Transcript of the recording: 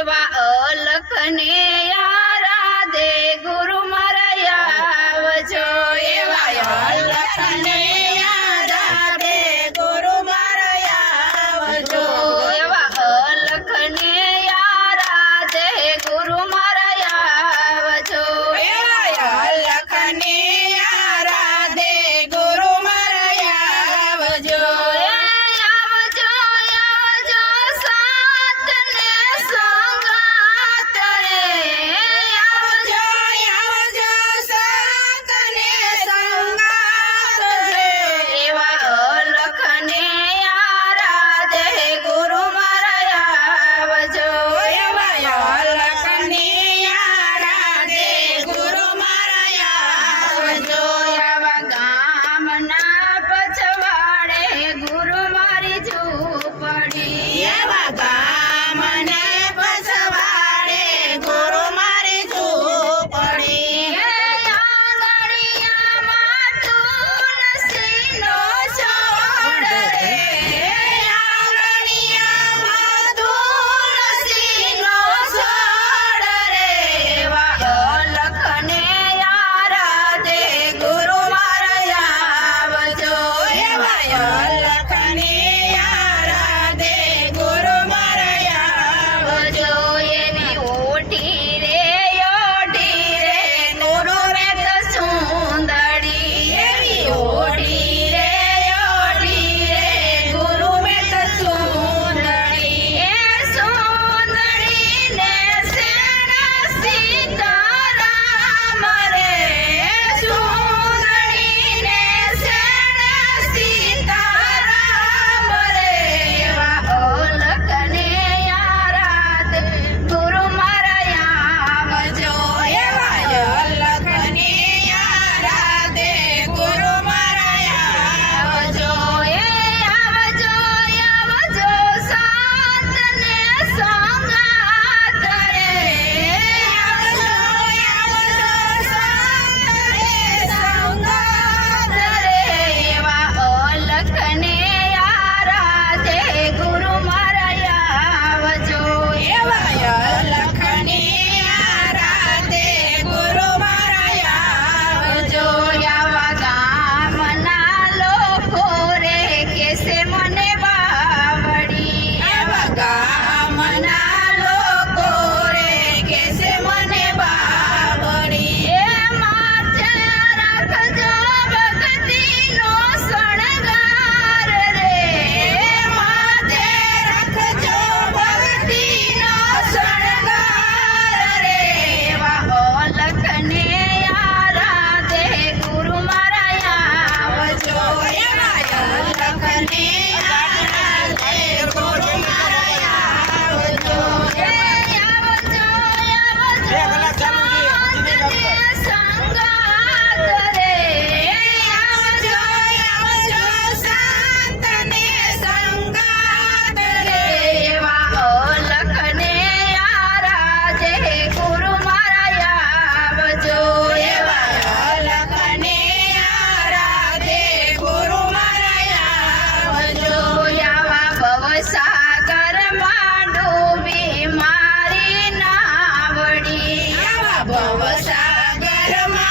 सेवा अलखने या લખાય લખની Yeah. ಭವಸಾಗರ ಮಾ